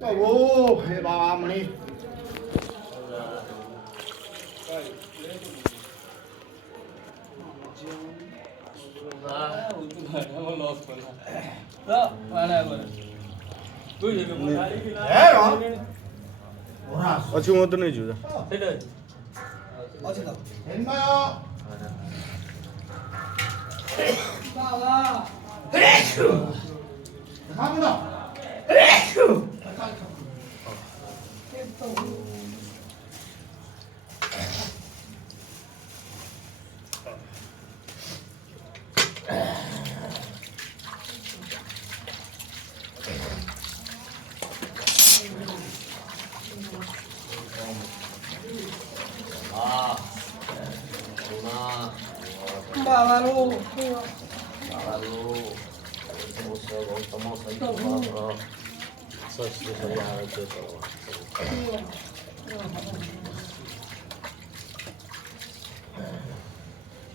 ओ हे बाबा मणि ଅଛି ମୁଁ ତ ନେଇଯିବୁ ଯା।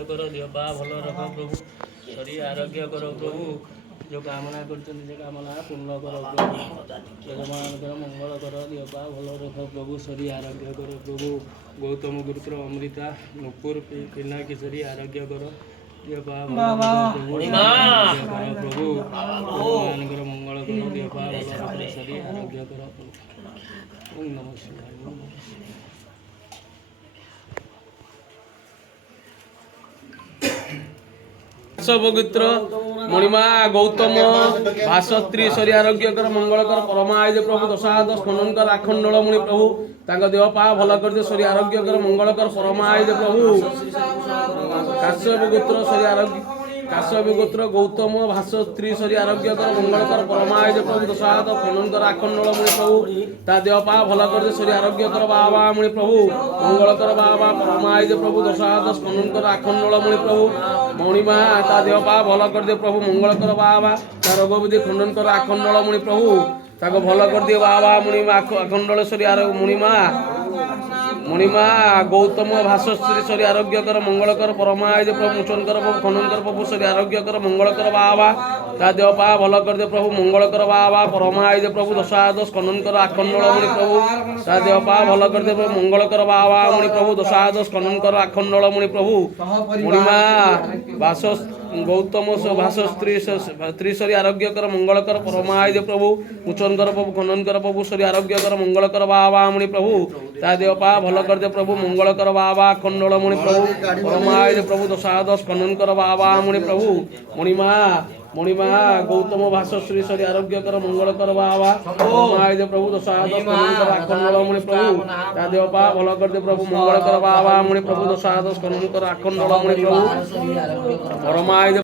करो दियो पा भल रख प्रभु शरीर आरोग्य करो प्रभु जो कामना कर कामना पूर्ण करो प्रभु जगमान कर मंगल कर दियो पा भल रख प्रभु शरीर आरोग्य करो प्रभु गौतम गुरुपुर अमृता नुपुर पिना की शरीर आरोग्य करो दियो पा प्रभु जगमान कर मंगल करो दियो पा भल रख शरीर आरोग्य करो ओम नमः शिवाय ओम नमः शिवाय। पवित्र मणिमा गौतम भाषत्री शरी आरोग्य कर मंगल कर परमाय प्रभु दशाद स्मरण कर आखंडल मुनि प्रभु तांग देह पा भल कर शरी आरोग्य कर मंगल कर परमाय प्रभु काश्यप गोत्र शरी आरोग्य काश्यप गोत्र गौतम भाषत्री शरी आरोग्य कर मंगल कर परमाय प्रभु दशाद स्मरण कर आखंडल मुनि प्रभु ता देह पा भल कर शरी आरोग्य कर बाबा मुनि प्रभु मंगल कर बाबा परमाय प्रभु दशाद स्मरण कर आखंडल मुनि प्रभु मणिमा ता देह पा भल कर दे प्रभु मंगल कर बाबा ता रोग विधि खंडन कर आखंडल मुनि प्रभु ताको भल कर दे बाबा मुनिमा आखंडलेश्वरी आरोग्य मुनिमा मणिमा गौतम भाषश्री आरोग्य कर मंगल कर परमाय प्रभु मुचन कर प्रभु खनन कर प्रभु शरी आरोग्य कर मंगल कर बाबा ता देह पा भल कर दे प्रभु मंगल कर बाबा परमाय प्रभु दशाद खनन कर आखंडल मुनि प्रभु ता देह पा भल कर दे प्रभु मंगल कर बाबा मुनि प्रभु दशाद खनन कर आखंडल मुनि प्रभु मणिमा भाष गौतम भाषस्त्री त्रिशरी आरोग्य कर मंगल कर परमाय प्रभु मुचन कर प्रभु खनन कर प्रभु शरी आरोग्य कर मंगल कर बाबा मुनि प्रभु ता देह पा भल कर दे प्रभु मंगल कर बाबा खंडल मुनि प्रभु परमाय प्रभु दशादश खनन कर बाबा मुनि प्रभु मणिमा मणिमा गौतम भाषश्री शरी आरोग्य कर मंगल कर बाबा परमाय प्रभु दशादश खनन कर आखंडल मुनि प्रभु ता देह पा भल कर दे प्रभु मंगल कर बाबा मुनि प्रभु दशादश खनन कर आखंडल मुनि प्रभु परमाय